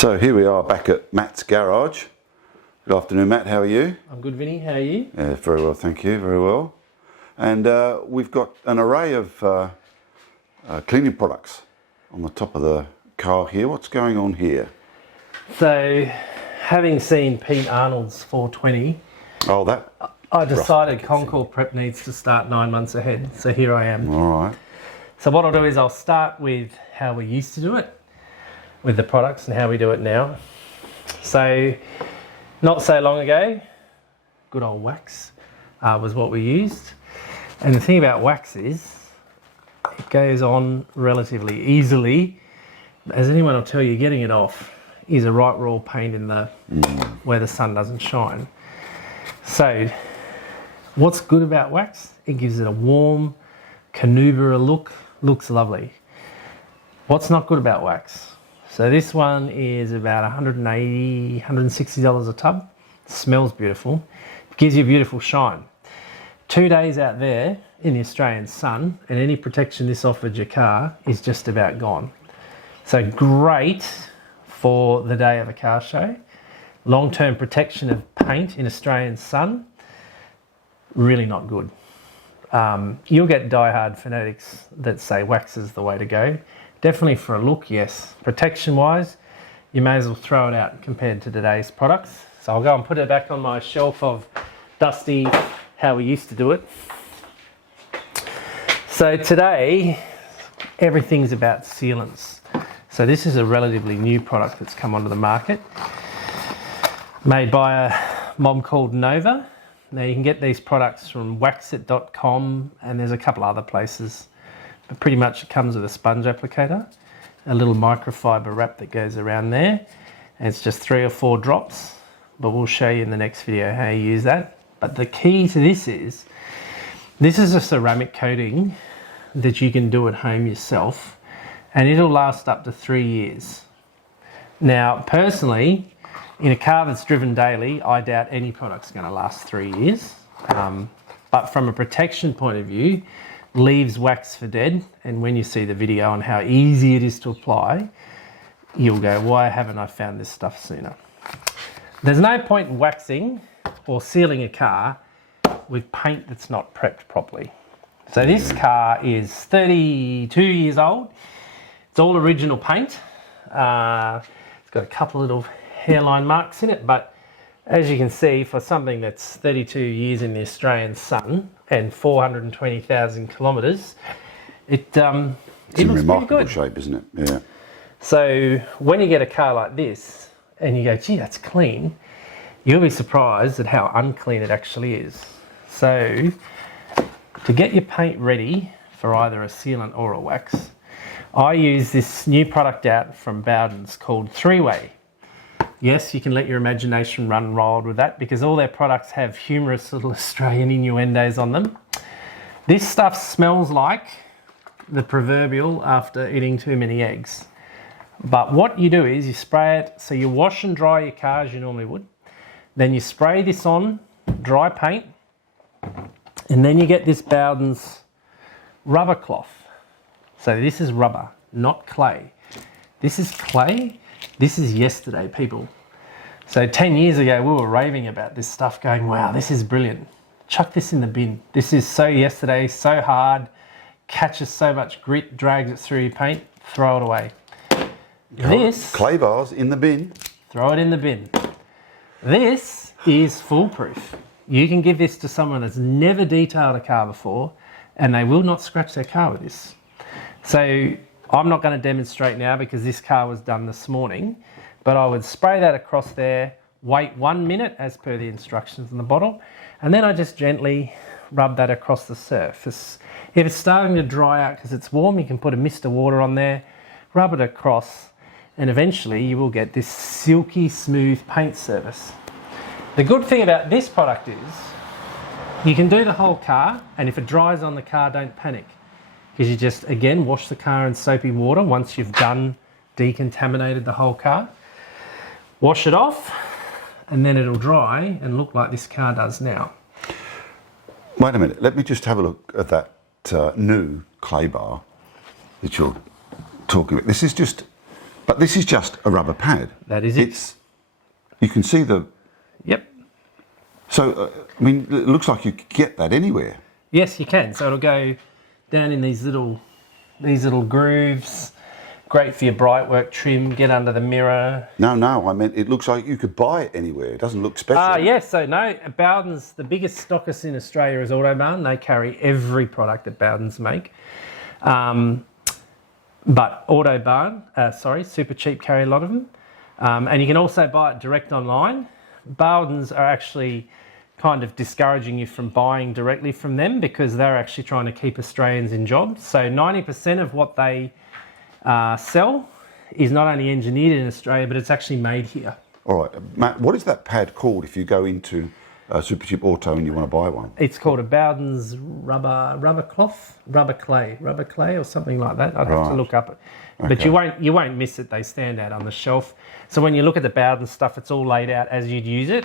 So here we are back at Matt's garage. Good afternoon, Matt. How are you? I'm good, Vinny. How are you? Yeah, very well, thank you. Very well. And we've got an array of cleaning products on the top of the car here. What's going on here? So, having seen Pete Arnold's 420, Oh, that. I decided Concord Prep needs to start 9 months ahead. So here I am. All right. So what I'll do is I'll start with how we used to do it with the products and how we do it now. So, not so long ago, good old wax was what we used. And the thing about wax is, it goes on relatively easily. As anyone will tell you, getting it off is a right raw pain in the where the sun doesn't shine. So, what's good about wax? It gives it a warm, canubera look, looks lovely. What's not good about wax? So this one is about $180, $160 a tub. Smells beautiful, gives you a beautiful shine. 2 days out there in the Australian sun, and any protection this offered your car is just about gone. So great for the day of a car show. Long-term protection of paint in Australian sun, really not good. You'll get die-hard fanatics that say wax is the way to go. Definitely for a look, yes. Protection-wise, you may as well throw it out compared to today's products. So I'll go and put it back on my shelf of dusty, how we used to do it. So today, everything's about sealants. So this is a relatively new product that's come onto the market, made by a mob called Nova. Now you can get these products from waxit.com, and there's a couple other places. But pretty much it comes with a sponge applicator, a little microfiber wrap that goes around there, and it's just 3 or 4 drops, but we'll show you in the next video how you use that. But the key to this is a ceramic coating that you can do at home yourself, and it'll last up to 3 years. Now, personally, in a car that's driven daily, I doubt any product's going to last 3 years. But from a protection point of view, leaves wax for dead. And when you see the video on how easy it is to apply, you'll go, why haven't I found this stuff sooner? There's no point in waxing or sealing a car with paint that's not prepped properly. So this car is 32 years old. It's all original paint. It's got a couple little hairline marks in it, but as you can see, for something that's 32 years in the Australian sun and 420,000 kilometres, it's in remarkable shape, isn't it? Yeah. So when you get a car like this and you go, gee, that's clean, you'll be surprised at how unclean it actually is. So to get your paint ready for either a sealant or a wax, I use this new product out from Bowden's called 3-Way. Yes, you can let your imagination run wild with that because all their products have humorous little Australian innuendos on them. This stuff smells like the proverbial after eating too many eggs. But what you do is you spray it, so you wash and dry your car as you normally would. Then you spray this on, dry paint, and then you get this Bowden's rubber cloth. So this is rubber, not clay. This is clay. This is yesterday, people. So 10 years ago, we were raving about this stuff going, wow, this is brilliant. Chuck this in the bin. This is so yesterday, so hard, catches so much grit, drags it through your paint, throw it away. This, clay bars in the bin. throw it in the bin. This is foolproof. You can give this to someone that's never detailed a car before and they will not scratch their car with this. So I'm not going to demonstrate now because this car was done this morning, but I would spray that across there, wait 1 minute as per the instructions in the bottle, and then I just gently rub that across the surface. If it's starting to dry out because it's warm, you can put a mist of water on there, rub it across, and eventually you will get this silky smooth paint surface. The good thing about this product is you can do the whole car, and if it dries on the car, don't panic. Because you just, again, wash the car in soapy water once you've done decontaminated the whole car. Wash it off, and then it'll dry and look like this car does now. Wait a minute, let me just have a look at that new clay bar that you're talking about. This is just But this is just a rubber pad. That is it. It's, you can see the, Yep. so, I mean, it looks like you could get that anywhere. Yes, you can. So it'll go down in these little grooves. Great for your bright work trim. Get under the mirror. No, I meant it looks like you could buy it anywhere. It doesn't look special. Yes. So no, Bowden's, the biggest stockist in Australia is Autobarn. They carry every product that Bowden's make. But Autobarn, Super Cheap carry a lot of them. And you can also buy it direct online. Bowden's are actually kind of discouraging you from buying directly from them because they're actually trying to keep Australians in jobs. So 90% of what they sell is not only engineered in Australia, but it's actually made here. All right, Matt, what is that pad called if you go into Super Cheap Auto and you want to buy one? It's called a Bowden's rubber clay or something like that. I'd have to look up it. But Okay. you won't miss it. They stand out on the shelf. So when you look at the Bowden stuff, it's all laid out as you'd use it.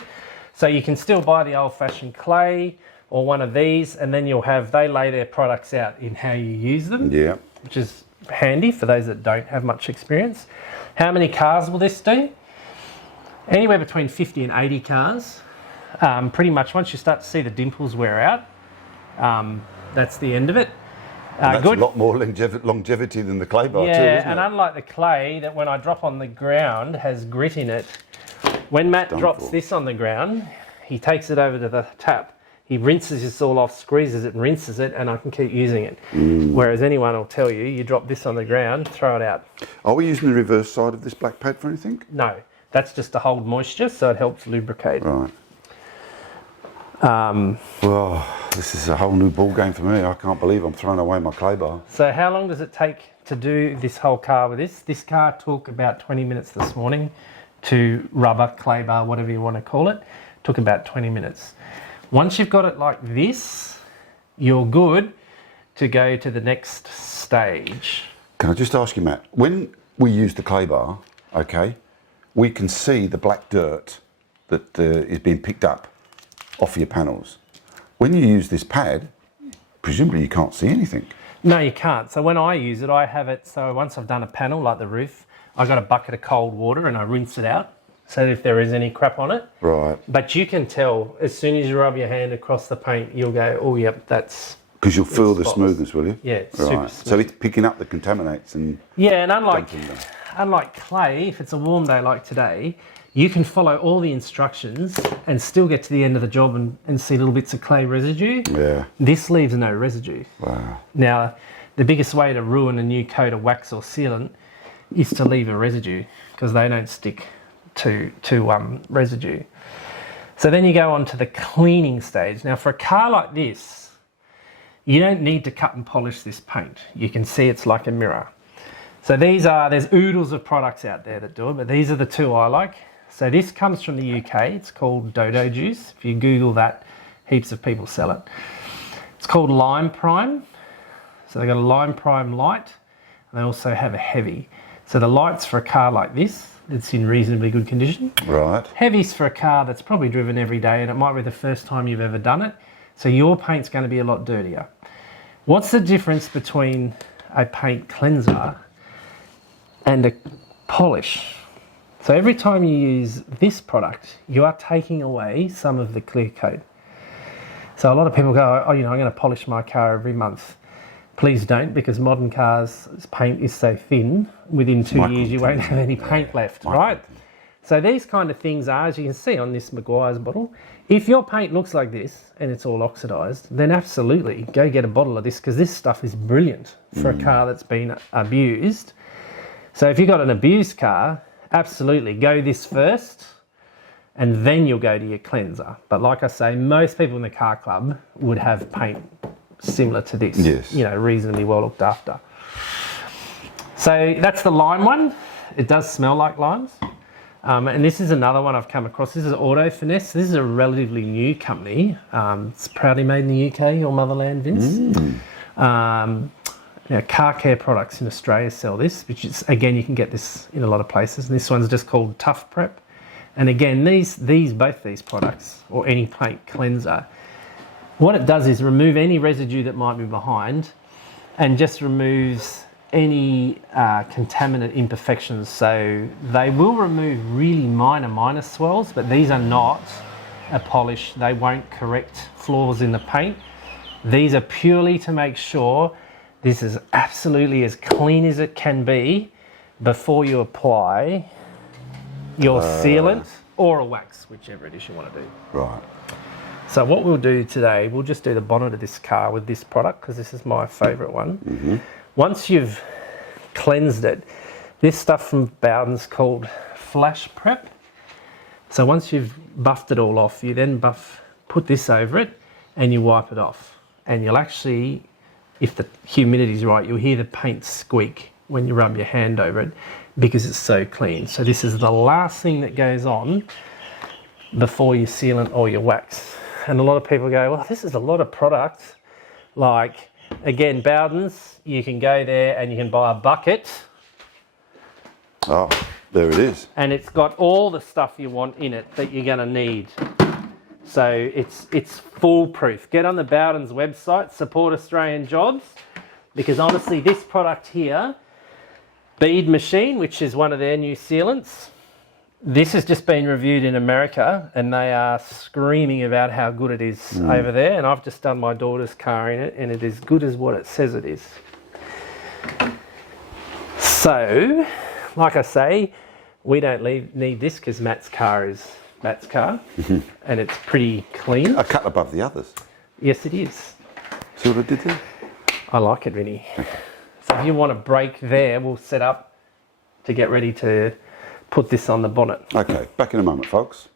So you can still buy the old-fashioned clay or one of these, and then they lay their products out in how you use them. Yeah. Which is handy for those that don't have much experience. How many cars will this do? Anywhere between 50 and 80 cars. Pretty much once you start to see the dimples wear out, that's the end of it. That's Good. a lot more longevity than the clay bar too, Yeah, isn't and it? unlike the clay that when I drop on the ground has grit in it, when Matt drops this on the ground, he takes it over to the tap. He rinses this all off, squeezes it and rinses it, and I can keep using it. Whereas anyone will tell you drop this on the ground, throw it out. Are we using the reverse side of this black pad for anything? No, that's just to hold moisture, so it helps lubricate. Right. Well, this is a whole new ball game for me. I can't believe I'm throwing away my clay bar. So how long does it take to do this whole car with this? This car took about 20 minutes this morning to rubber, clay bar, whatever you want to call it. Took about 20 minutes. Once you've got it like this, you're good to go to the next stage. Can I just ask you, Matt, when we use the clay bar, okay, we can see the black dirt that is being picked up off your panels. When you use this pad, presumably you can't see anything. No, you can't. So when I use it, I have it, so once I've done a panel like the roof, I got a bucket of cold water and I rinse it out so that if there is any crap on it. Right. But you can tell as soon as you rub your hand across the paint, you'll go, oh, yep, that's... Because you'll feel the spotless. smoothness, will you? Yeah, it's super Right. smooth. So it's picking up the contaminants and Yeah, and dumping them. unlike clay, if it's a warm day like today, you can follow all the instructions and still get to the end of the job and see little bits of clay residue. Yeah. This leaves no residue. Wow. Now, the biggest way to ruin a new coat of wax or sealant is to leave a residue because they don't stick to residue. So then you go on to the cleaning stage. Now, for a car like this, you don't need to cut and polish this paint. You can see it's like a mirror. So there's oodles of products out there that do it, but these are the two I like. So this comes from the UK. It's called Dodo Juice. If you Google that, heaps of people sell it. It's called Lime Prime. So they've got a Lime Prime light, and they also have a heavy. So the light's for a car like this, that's in reasonably good condition. Right. Heavy's for a car that's probably driven every day, and it might be the first time you've ever done it. So your paint's going to be a lot dirtier. What's the difference between a paint cleanser and a polish? So every time you use this product, you are taking away some of the clear coat. So a lot of people go, oh, I'm going to polish my car every month. Please don't, because modern cars' paint is so thin, within 2 years you won't have any paint left, right? So these kind of things are, as you can see on this Maguire's bottle, if your paint looks like this and it's all oxidised, then absolutely go get a bottle of this, because this stuff is brilliant for a car that's been abused. So if you've got an abused car, absolutely go this first and then you'll go to your cleanser. But like I say, most people in the car club would have paint similar to this, Yes. reasonably well looked after. So that's the lime one. It does smell like limes. And this is another one I've come across. This is Auto Finesse. This is a relatively new company. It's proudly made in the UK, your motherland, Vince. Car care products in Australia sell this, which is, again, you can get this in a lot of places. And this one's just called Tough Prep. And again, both these products, or any paint cleanser, what it does is remove any residue that might be behind and just removes any contaminant imperfections. So they will remove really minor swells, but these are not a polish. They won't correct flaws in the paint. These are purely to make sure this is absolutely as clean as it can be before you apply your sealant or a wax, whichever it is you want to do. Right. So what we'll do today, we'll just do the bonnet of this car with this product, because this is my favourite one. Once you've cleansed it, this stuff from Bowden's called Flash Prep. So once you've buffed it all off, you then put this over it and you wipe it off. And you'll actually, if the humidity's right, you'll hear the paint squeak when you rub your hand over it because it's so clean. So this is the last thing that goes on before your sealant or your wax. And a lot of people go, well, this is a lot of product. Like, again, Bowden's, you can go there and you can buy a bucket. Oh, there it is. And it's got all the stuff you want in it that you're going to need. So it's foolproof. Get on the Bowden's website, support Australian jobs, because honestly, this product here, Bead Machine, which is one of their new sealants, this has just been reviewed in America and they are screaming about how good it is over there. And I've just done my daughter's car in it and it is good as what it says it is. So, like I say, we don't need this because Matt's car is Matt's car and it's pretty clean. A cut above the others. Yes, it is. See what I did there? I like it, Vinny. So if you want a break there, we'll set up to get ready to put this on the bonnet. Okay, back in a moment, folks.